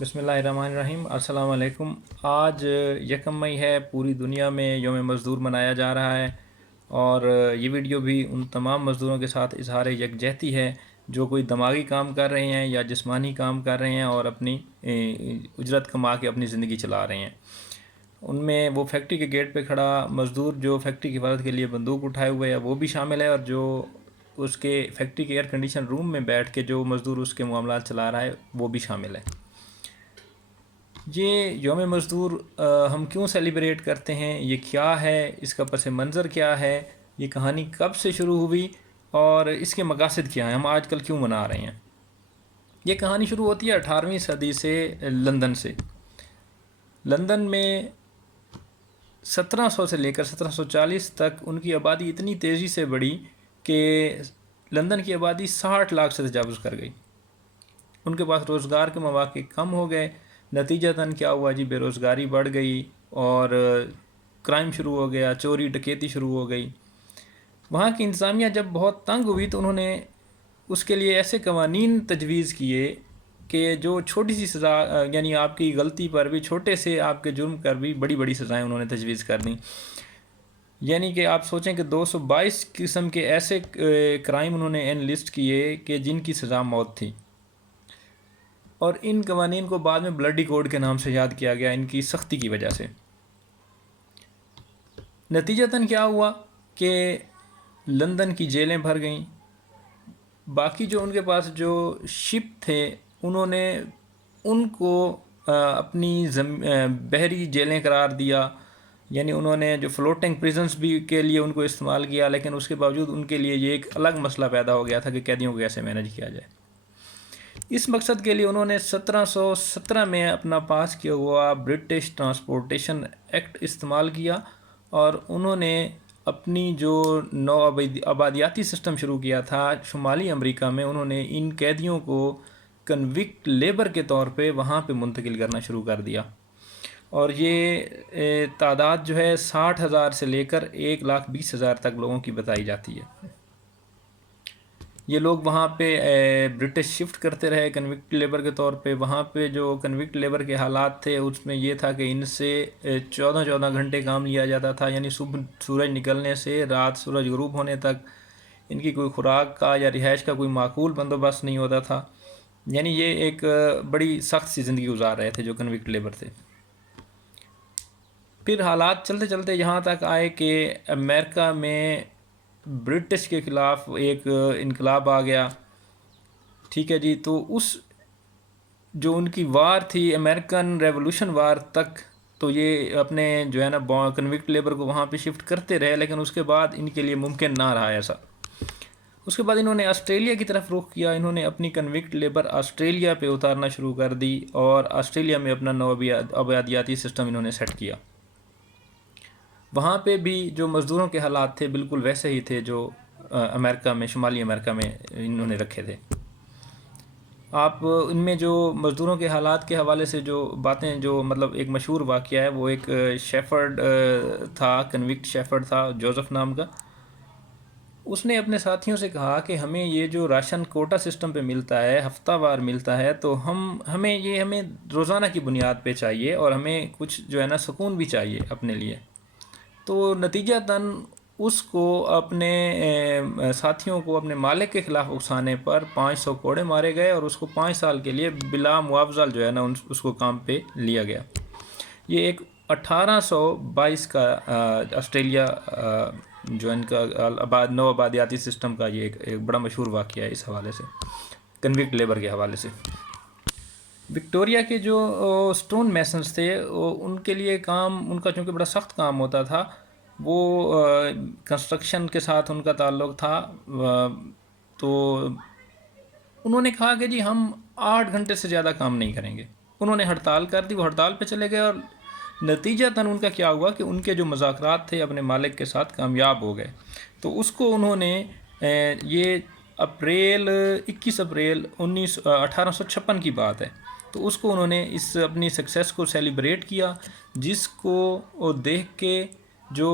بسم اللہ الرحمن الرحیم۔ السلام علیکم۔ آج یکم مئی ہے، پوری دنیا میں یوم مزدور منایا جا رہا ہے، اور یہ ویڈیو بھی ان تمام مزدوروں کے ساتھ اظہار یکجہتی ہے جو کوئی دماغی کام کر رہے ہیں یا جسمانی کام کر رہے ہیں اور اپنی اجرت کما کے اپنی زندگی چلا رہے ہیں۔ ان میں وہ فیکٹری کے گیٹ پہ کھڑا مزدور جو فیکٹری کی حفاظت کے لیے بندوق اٹھائے ہوئے ہے وہ بھی شامل ہے، اور جو اس کے فیکٹری کے ایئر کنڈیشن روم میں بیٹھ کے جو مزدور اس کے معاملات چلا رہا ہے وہ بھی شامل ہے۔ یہ یوم مزدور ہم کیوں سیلیبریٹ کرتے ہیں، یہ کیا ہے، اس کا پس منظر کیا ہے، یہ کہانی کب سے شروع ہوئی اور اس کے مقاصد کیا ہیں، ہم آج کل کیوں منا رہے ہیں۔ یہ کہانی شروع ہوتی ہے 18ویں صدی سے، لندن سے۔ لندن میں 1700 سے لے کر 1740 تک ان کی آبادی اتنی تیزی سے بڑھی کہ لندن کی آبادی 60 لاکھ سے تجاوز کر گئی۔ ان کے پاس روزگار کے مواقع کم ہو گئے، نتیجتاً کیا ہوا جی، بے روزگاری بڑھ گئی اور کرائم شروع ہو گیا، چوری ڈکیتی شروع ہو گئی۔ وہاں کی انتظامیہ جب بہت تنگ ہوئی تو انہوں نے اس کے لیے ایسے قوانین تجویز کیے کہ جو چھوٹی سی سزا، یعنی آپ کی غلطی پر بھی، چھوٹے سے آپ کے جرم پر بھی بڑی بڑی سزائیں انہوں نے تجویز کر دیں۔ یعنی کہ آپ سوچیں کہ 222 قسم کے ایسے کرائم انہوں نے انلسٹ کیے کہ جن کی سزا موت تھی، اور ان قوانین کو بعد میں بلڈی کوڈ کے نام سے یاد کیا گیا ان کی سختی کی وجہ سے۔ نتیجتاً کیا ہوا کہ لندن کی جیلیں بھر گئیں۔ باقی جو ان کے پاس جو شپ تھے انہوں نے ان کو اپنی بحری جیلیں قرار دیا، یعنی انہوں نے جو فلوٹنگ پریزنز بھی کے لیے ان کو استعمال کیا، لیکن اس کے باوجود ان کے لیے یہ ایک الگ مسئلہ پیدا ہو گیا تھا کہ قیدیوں کو کیسے مینیج کیا جائے۔ اس مقصد کے لیے انہوں نے 1717 میں اپنا پاس کیا ہوا برٹش ٹرانسپورٹیشن ایکٹ استعمال کیا، اور انہوں نے اپنی جو نو آبادیاتی سسٹم شروع کیا تھا شمالی امریکہ میں، انہوں نے ان قیدیوں کو کنوکٹ لیبر کے طور پہ وہاں پہ منتقل کرنا شروع کر دیا، اور یہ تعداد جو ہے 60,000 سے لے کر 1,20,000 تک لوگوں کی بتائی جاتی ہے۔ یہ لوگ وہاں پہ برٹش شفٹ کرتے رہے کنوکٹ لیبر کے طور پہ۔ وہاں پہ جو کنوکٹ لیبر کے حالات تھے اس میں یہ تھا کہ ان سے 14 گھنٹے کام لیا جاتا تھا، یعنی صبح سورج نکلنے سے رات سورج غروب ہونے تک ان کی کوئی خوراک کا یا رہائش کا کوئی معقول بندوبست نہیں ہوتا تھا، یعنی یہ ایک بڑی سخت سی زندگی گزار رہے تھے جو کنوکٹ لیبر تھے۔ پھر حالات چلتے چلتے یہاں تک آئے کہ امریکہ میں برٹش کے خلاف ایک انقلاب آ گیا، ٹھیک ہے جی۔ تو اس جو ان کی وار تھی امریکن ریولوشن وار تک، تو یہ اپنے جو ہے نا کنوکٹ لیبر کو وہاں پہ شفٹ کرتے رہے، لیکن اس کے بعد ان کے لیے ممکن نہ رہا ایسا۔ اس کے بعد انہوں نے آسٹریلیا کی طرف رخ کیا، انہوں نے اپنی کنوکٹ لیبر آسٹریلیا پہ اتارنا شروع کر دی، اور آسٹریلیا میں اپنا نو آبادیاتی سسٹم انہوں نے سیٹ کیا۔ وہاں پہ بھی جو مزدوروں کے حالات تھے بالکل ویسے ہی تھے جو امریکہ میں، شمالی امریکہ میں انہوں نے رکھے تھے۔ آپ ان میں جو مزدوروں کے حالات کے حوالے سے جو باتیں، جو مطلب ایک مشہور واقعہ ہے، وہ ایک شیفرڈ تھا، کنوکٹ شیفرڈ تھا جوزف نام کا۔ اس نے اپنے ساتھیوں سے کہا کہ ہمیں یہ جو راشن کوٹا سسٹم پہ ملتا ہے، ہفتہ وار ملتا ہے، تو ہمیں روزانہ کی بنیاد پہ چاہیے، اور ہمیں کچھ جو ہے نا سکون بھی چاہیے اپنے لیے۔ تو نتیجتاً اس کو اپنے ساتھیوں کو اپنے مالک کے خلاف اکسانے پر 500 کوڑے مارے گئے، اور اس کو 5 سال کے لیے بلا معاوضہ جو ہے نا اس کو کام پہ لیا گیا۔ یہ ایک 1822 کا آسٹریلیا جو ان کا نو آبادیاتی سسٹم کا یہ ایک بڑا مشہور واقعہ ہے اس حوالے سے، کنوکٹ لیبر کے حوالے سے۔ وکٹوریا کے جو سٹون میسنز تھے، ان کے لیے کام، ان کا چونکہ بڑا سخت کام ہوتا تھا، وہ کنسٹرکشن کے ساتھ ان کا تعلق تھا، تو انہوں نے کہا کہ جی ہم 8 گھنٹے سے زیادہ کام نہیں کریں گے۔ انہوں نے ہڑتال کر دی، وہ ہڑتال پہ چلے گئے، اور نتیجتاً ان کا کیا ہوا کہ ان کے جو مذاکرات تھے اپنے مالک کے ساتھ کامیاب ہو گئے۔ تو اس کو انہوں نے یہ 21 اپریل 1856 کی بات ہے، تو اس کو انہوں نے اس اپنی سکسیس کو سیلیبریٹ کیا، جس کو دیکھ کے جو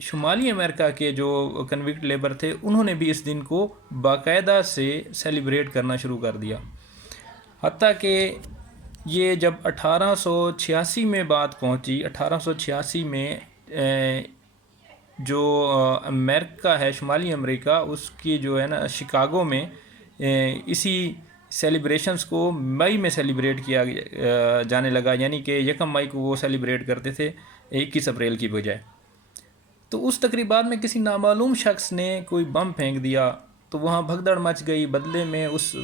شمالی امریکہ کے جو کنوکٹ لیبر تھے انہوں نے بھی اس دن کو باقاعدہ سے سیلیبریٹ کرنا شروع کر دیا، حتیٰ کہ یہ جب 1886 میں بات پہنچی، 1886 میں جو امریکہ ہے، شمالی امریکہ، اس کی جو ہے نا شکاگو میں اسی سیلیبریشنز کو مئی میں سیلیبریٹ کیا جانے لگا، یعنی کہ 1 مئی کو وہ سیلیبریٹ کرتے تھے 21 اپریل کی بجائے۔ تو اس تقریبات میں کسی نامعلوم شخص نے کوئی بم پھینک دیا، تو وہاں بھگدڑ مچ گئی۔ بدلے میں اس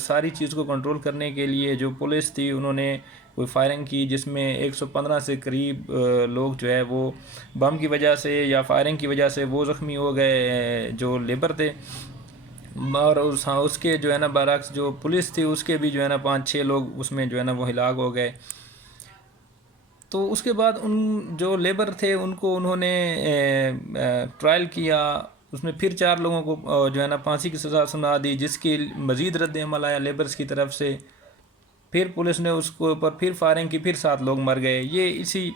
ساری چیز کو کنٹرول کرنے کے لیے جو پولیس تھی، انہوں نے کوئی فائرنگ کی، جس میں 115 سے قریب لوگ جو ہے وہ بم کی وجہ سے یا فائرنگ کی وجہ سے وہ زخمی ہو گئے جو لیبر تھے، اور اس کے جو ہے نا برعکس جو پولیس تھی اس کے بھی جو ہے نا 5-6 لوگ اس میں جو ہے نا وہ ہلاک ہو گئے۔ تو اس کے بعد ان جو لیبر تھے ان کو انہوں نے ٹرائل کیا، اس میں پھر 4 لوگوں کو جو ہے نا پھانسی کی سزا سنا دی، جس کی مزید رد عمل آیا لیبرز کی طرف سے۔ پھر پولیس نے اس کو اوپر پھر فائرنگ کی، پھر 7 لوگ مر گئے۔ یہ اسی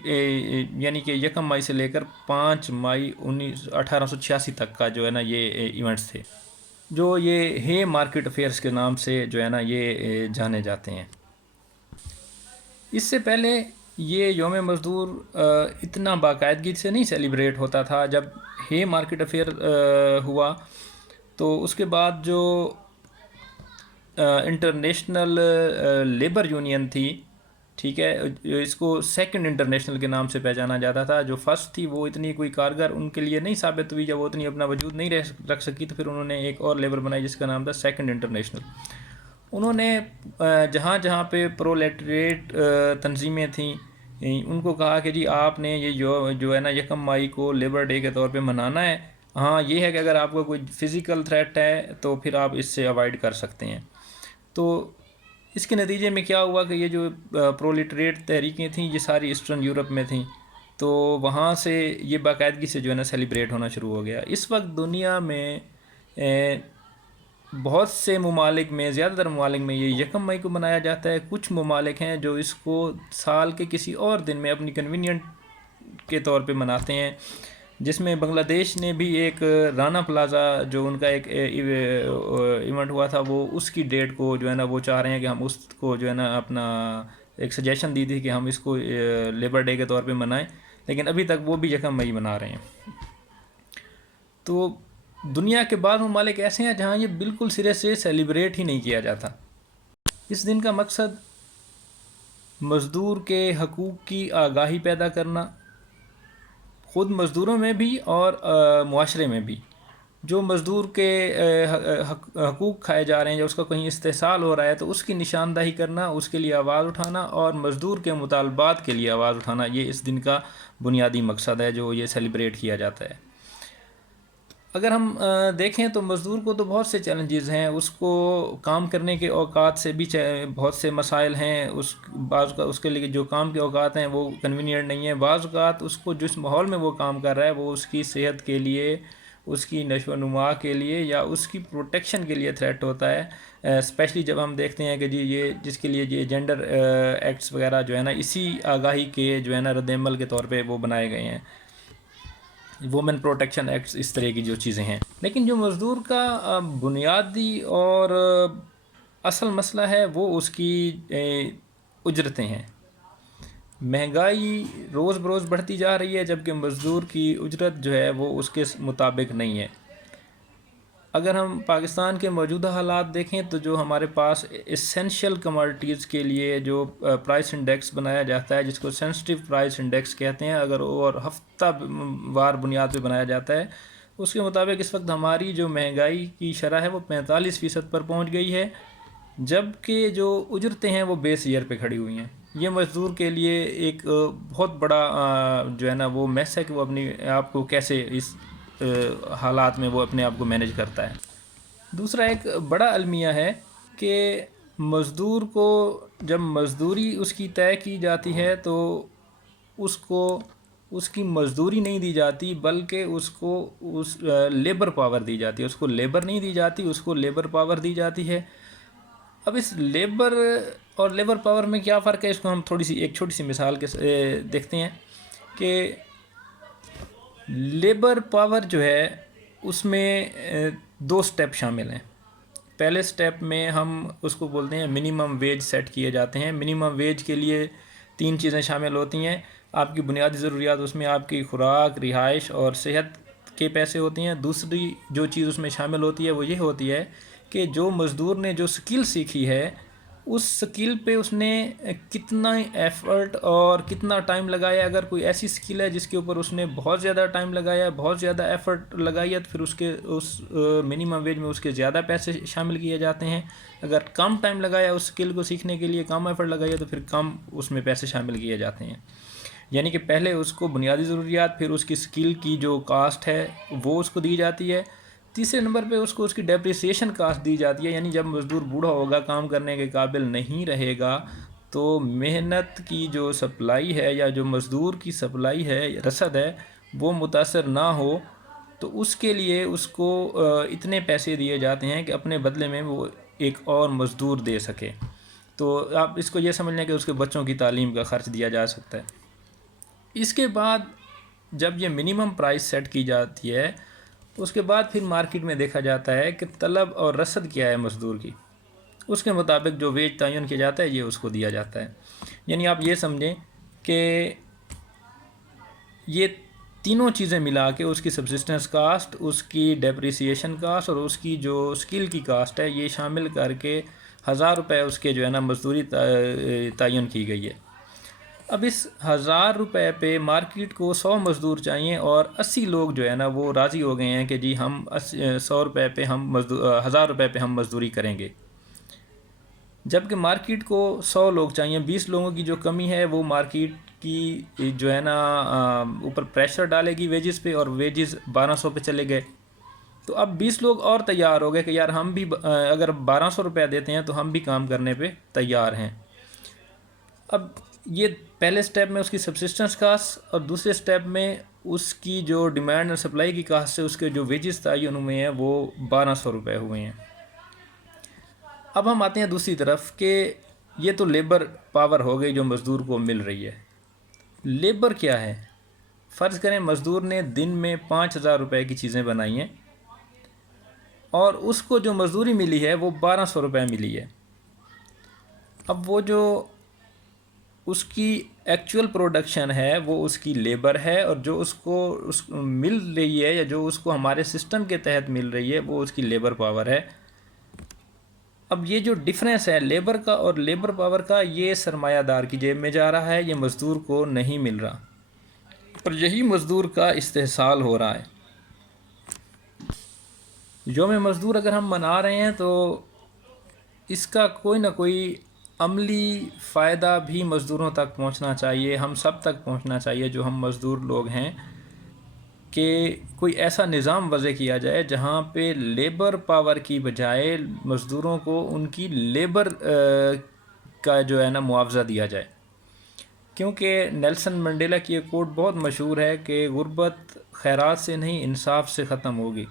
یعنی کہ 1 مئی سے لے کر 5 مئی 1886 تک کا جو ہے نا یہ ایونٹس تھے، جو یہ ہے مارکیٹ افیئرس کے نام سے جو ہے نا یہ جانے جاتے ہیں۔ اس سے پہلے یہ یوم مزدور اتنا باقاعدگی سے نہیں سیلیبریٹ ہوتا تھا۔ جب ہے مارکیٹ افیئر ہوا تو اس کے بعد جو انٹرنیشنل لیبر یونین تھی، ٹھیک ہے، اس کو سیکنڈ انٹرنیشنل کے نام سے پہچانا جاتا تھا۔ جو فرسٹ تھی وہ اتنی کوئی کارگر ان کے لیے نہیں ثابت ہوئی، جب وہ اتنی اپنا وجود نہیں رکھ سکی تو پھر انہوں نے ایک اور لیبر بنائی جس کا نام تھا سیکنڈ انٹرنیشنل۔ انہوں نے جہاں جہاں پہ پرولیٹریٹ تنظیمیں تھیں ان کو کہا کہ جی آپ نے یہ جو ہے نا 1 مئی کو لیبر ڈے کے طور پہ منانا ہے، ہاں یہ ہے کہ اگر آپ کو کوئی فزیکل تھریٹ ہے تو پھر آپ اس سے اوائڈ کر سکتے ہیں۔ تو اس کے نتیجے میں کیا ہوا کہ یہ جو پرولیٹریٹ تحریکیں تھیں یہ ساری ایسٹرن یورپ میں تھیں، تو وہاں سے یہ باقاعدگی سے جو ہے نا سیلیبریٹ ہونا شروع ہو گیا۔ اس وقت دنیا میں بہت سے ممالک میں، زیادہ تر ممالک میں یہ 1 مئی کو منایا جاتا ہے۔ کچھ ممالک ہیں جو اس کو سال کے کسی اور دن میں اپنی کنوینئنٹ کے طور پہ مناتے ہیں، جس میں بنگلہ دیش نے بھی ایک رانا پلازا جو ان کا ایک ایونٹ ہوا تھا، وہ اس کی ڈیٹ کو جو ہے نا وہ چاہ رہے ہیں کہ ہم اس کو جو ہے نا اپنا ایک سجیشن دی تھی کہ ہم اس کو لیبر ڈے کے طور پہ منائیں، لیکن ابھی تک وہ بھی 1 مئی منا رہے ہیں۔ تو دنیا کے بعض ممالک ایسے ہیں جہاں یہ بالکل سرے سے سیلیبریٹ ہی نہیں کیا جاتا۔ اس دن کا مقصد مزدور کے حقوق کی آگاہی پیدا کرنا، خود مزدوروں میں بھی اور معاشرے میں بھی۔ جو مزدور کے حقوق کھائے جا رہے ہیں یا اس کا کہیں استحصال ہو رہا ہے تو اس کی نشاندہی کرنا، اس کے لیے آواز اٹھانا اور مزدور کے مطالبات کے لیے آواز اٹھانا، یہ اس دن کا بنیادی مقصد ہے جو یہ سیلیبریٹ کیا جاتا ہے۔ اگر ہم دیکھیں تو مزدور کو تو بہت سے چیلنجز ہیں، اس کو کام کرنے کے اوقات سے بھی بہت سے مسائل ہیں، اس کے لیے جو کام کے اوقات ہیں وہ کنوینئنٹ نہیں ہیں۔ بعض اوقات اس کو جس ماحول میں وہ کام کر رہا ہے وہ اس کی صحت کے لیے، اس کی نشو و نما کے لیے یا اس کی پروٹیکشن کے لیے تھریٹ ہوتا ہے، اسپیشلی جب ہم دیکھتے ہیں کہ جی یہ جس کے لیے یہ جینڈر ایکٹس وغیرہ جو ہے نا اسی آگاہی کے جو ہے نا رد عمل کے طور پہ وہ بنائے گئے ہیں، وومن پروٹیکشن ایکٹس، اس طرح کی جو چیزیں ہیں۔ لیکن جو مزدور کا بنیادی اور اصل مسئلہ ہے وہ اس کی اجرتیں ہیں۔ مہنگائی روز بروز بڑھتی جا رہی ہے جبکہ مزدور کی اجرت جو ہے وہ اس کے مطابق نہیں ہے۔ اگر ہم پاکستان کے موجودہ حالات دیکھیں تو جو ہمارے پاس اسینشیل کموڈٹیز کے لیے جو پرائس انڈیکس بنایا جاتا ہے، جس کو سینسٹیو پرائس انڈیکس کہتے ہیں، اگر اور ہفتہ وار بنیاد پہ بنایا جاتا ہے، اس کے مطابق اس وقت ہماری جو مہنگائی کی شرح ہے وہ 45% پر پہنچ گئی ہے، جبکہ جو اجرتیں ہیں وہ بیس ایئر پہ کھڑی ہوئی ہیں۔ یہ مزدور کے لیے ایک بہت بڑا جو ہے نا وہ میس ہے کہ وہ اپنی آپ کو کیسے اس حالات میں وہ اپنے آپ کو مینیج کرتا ہے۔ دوسرا ایک بڑا المیہ ہے کہ مزدور کو جب مزدوری اس کی طے کی جاتی ہے تو اس کو اس کی مزدوری نہیں دی جاتی بلکہ اس کو لیبر پاور دی جاتی ہے، اس کو لیبر نہیں دی جاتی، اس کو لیبر پاور دی جاتی ہے۔ اب اس لیبر اور لیبر پاور میں کیا فرق ہے، اس کو ہم ایک چھوٹی سی مثال کے دیکھتے ہیں کہ لیبر پاور جو ہے اس میں 2 سٹیپ شامل ہیں۔ پہلے سٹیپ میں ہم اس کو بولتے ہیں منیمم ویج سیٹ کیے جاتے ہیں. منیمم ویج کے لیے 3 چیزیں شامل ہوتی ہیں. آپ کی بنیادی ضروریات، اس میں آپ کی خوراک، رہائش اور صحت کے پیسے ہوتے ہیں. دوسری جو چیز اس میں شامل ہوتی ہے وہ یہ ہوتی ہے کہ جو مزدور نے جو سکل سیکھی ہے اس سکل پہ اس نے کتنا ایفرٹ اور کتنا ٹائم لگایا. اگر کوئی ایسی سکل ہے جس کے اوپر اس نے بہت زیادہ ٹائم لگایا، بہت زیادہ ایفرٹ لگائی ہے، تو پھر اس منیمم ویج میں اس کے زیادہ پیسے شامل کیے جاتے ہیں. اگر کم ٹائم لگایا اس سکل کو سیکھنے کے لیے، کم ایفرٹ لگایا، تو پھر کم اس میں پیسے شامل کیے جاتے ہیں. یعنی کہ پہلے اس کو بنیادی ضروریات، پھر اس کی سکل کی جو کاسٹ ہے وہ اس کو دی جاتی ہے. تیسرے نمبر پہ اس کو اس کی ڈیپریسیشن کاسٹ دی جاتی ہے. یعنی جب مزدور بوڑھا ہوگا، کام کرنے کے قابل نہیں رہے گا، تو محنت کی جو سپلائی ہے یا جو مزدور کی سپلائی ہے، رسد ہے، وہ متاثر نہ ہو، تو اس کے لیے اس کو اتنے پیسے دیے جاتے ہیں کہ اپنے بدلے میں وہ ایک اور مزدور دے سکے. تو آپ اس کو یہ سمجھ لیں کہ اس کے بچوں کی تعلیم کا خرچ دیا جا سکتا ہے. اس کے بعد جب یہ منیمم پرائس سیٹ کی جاتی ہے، اس کے بعد پھر مارکیٹ میں دیکھا جاتا ہے کہ طلب اور رسد کیا ہے مزدور کی. اس کے مطابق جو ویج تعین کیا جاتا ہے یہ اس کو دیا جاتا ہے. یعنی آپ یہ سمجھیں کہ یہ تینوں چیزیں ملا کے اس کی سبسسٹنس کاسٹ، اس کی ڈیپریسیشن کاسٹ اور اس کی جو سکل کی کاسٹ ہے، یہ شامل کر کے 1000 روپے اس کے جو ہے نا مزدوری تعین کی گئی ہے. اب اس 1000 روپے پہ مارکیٹ کو 100 مزدور چاہیے اور 80 لوگ جو ہے نا وہ راضی ہو گئے ہیں کہ جی ہم 100 روپے پہ 1000 روپے پہ ہم مزدوری کریں گے. جبکہ مارکیٹ کو 100 لوگ چاہیے، 20 لوگوں کی جو کمی ہے وہ مارکیٹ کی جو ہے نا اوپر پریشر ڈالے گی ویجز پہ، اور ویجز 1200 پہ چلے گئے. تو اب 20 لوگ اور تیار ہو گئے کہ یار ہم بھی اگر 1200 روپے دیتے ہیں تو ہم بھی کام کرنے پہ تیار ہیں. اب یہ پہلے سٹیپ میں اس کی سبسسٹنس کاسٹ، اور دوسرے سٹیپ میں اس کی جو ڈیمانڈ اور سپلائی کی کاسٹ سے اس کے جو ویجز تعین ہوئے ہیں وہ 1200 روپے ہوئے ہیں. اب ہم آتے ہیں دوسری طرف کہ یہ تو لیبر پاور ہو گئی جو مزدور کو مل رہی ہے. لیبر کیا ہے؟ فرض کریں مزدور نے دن میں 5000 روپے کی چیزیں بنائی ہیں اور اس کو جو مزدوری ملی ہے وہ 1200 روپے ملی ہے. اب وہ جو اس کی ایکچول پروڈکشن ہے وہ اس کی لیبر ہے، اور جو اس کو مل رہی ہے یا جو اس کو ہمارے سسٹم کے تحت مل رہی ہے وہ اس کی لیبر پاور ہے. اب یہ جو ڈفرینس ہے لیبر کا اور لیبر پاور کا، یہ سرمایہ دار کی جیب میں جا رہا ہے، یہ مزدور کو نہیں مل رہا، اور یہی مزدور کا استحصال ہو رہا ہے. یوم مزدور اگر ہم منا رہے ہیں تو اس کا کوئی نہ کوئی عملی فائدہ بھی مزدوروں تک پہنچنا چاہیے، ہم سب تک پہنچنا چاہیے جو ہم مزدور لوگ ہیں، کہ کوئی ایسا نظام وضع کیا جائے جہاں پہ لیبر پاور کی بجائے مزدوروں کو ان کی لیبر کا جو ہے نا معاوضہ دیا جائے. کیونکہ نیلسن منڈیلا کی ایک کوٹ بہت مشہور ہے کہ غربت خیرات سے نہیں انصاف سے ختم ہوگی.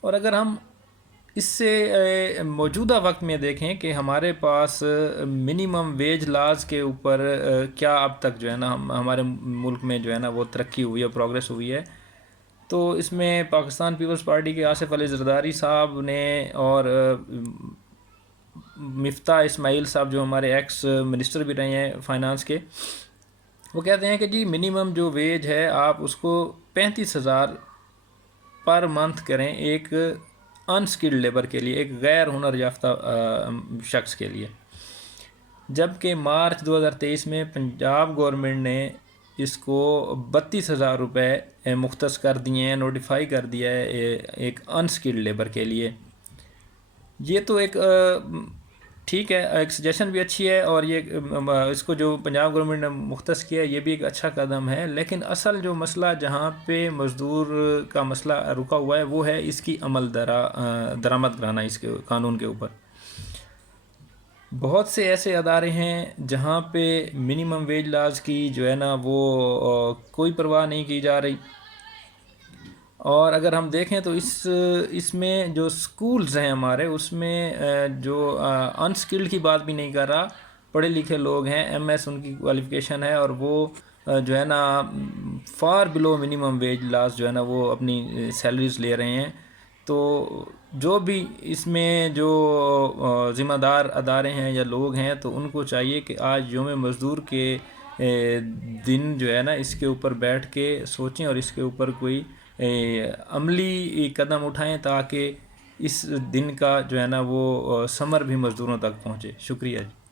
اور اگر ہم اس سے موجودہ وقت میں دیکھیں کہ ہمارے پاس منیمم ویج لاز کے اوپر کیا اب تک جو ہے نا ہمارے ملک میں جو ہے نا وہ ترقی ہوئی ہے، پروگریس ہوئی ہے، تو اس میں پاکستان پیپلز پارٹی کے آصف علی زرداری صاحب نے اور مفتاح اسماعیل صاحب جو ہمارے ایکس منسٹر بھی رہے ہیں فائنانس کے، وہ کہتے ہیں کہ جی منیمم جو ویج ہے آپ اس کو 35,000 پر منتھ کریں ایک انسکلڈ لیبر کے لیے، ایک غیر ہنر یافتہ شخص کے لیے. جبکہ مارچ 2023 میں پنجاب گورنمنٹ نے اس کو 32,000 روپے مختص کر دیے ہیں، نوٹیفائی کر دیا ہے ایک انسکلڈ لیبر کے لیے. یہ تو ایک ٹھیک ہے، ایک سجیشن بھی اچھی ہے، اور یہ اس کو جو پنجاب گورنمنٹ نے مختص کیا ہے یہ بھی ایک اچھا قدم ہے. لیکن اصل جو مسئلہ جہاں پہ مزدور کا مسئلہ رکا ہوا ہے وہ ہے اس کی عمل درآمد کرانا اس کے قانون کے اوپر. بہت سے ایسے ادارے ہیں جہاں پہ منیمم ویج لاز کی جو ہے نا وہ کوئی پرواہ نہیں کی جا رہی. اور اگر ہم دیکھیں تو اس میں جو سکولز ہیں ہمارے، اس میں جو انسکلڈ کی بات بھی نہیں کر رہا، پڑھے لکھے لوگ ہیں، ایم ایس ان کی کوالیفیکیشن ہے، اور وہ جو ہے نا for below minimum wage laws جو ہے نا وہ اپنی سیلریز لے رہے ہیں. تو جو بھی اس میں جو ذمہ دار ادارے ہیں یا لوگ ہیں تو ان کو چاہیے کہ آج یوم مزدور کے دن جو ہے نا اس کے اوپر بیٹھ کے سوچیں اور اس کے اوپر کوئی عملی قدم اٹھائیں تاکہ اس دن کا جو ہے نا وہ ثمر بھی مزدوروں تک پہنچے. شکریہ جی.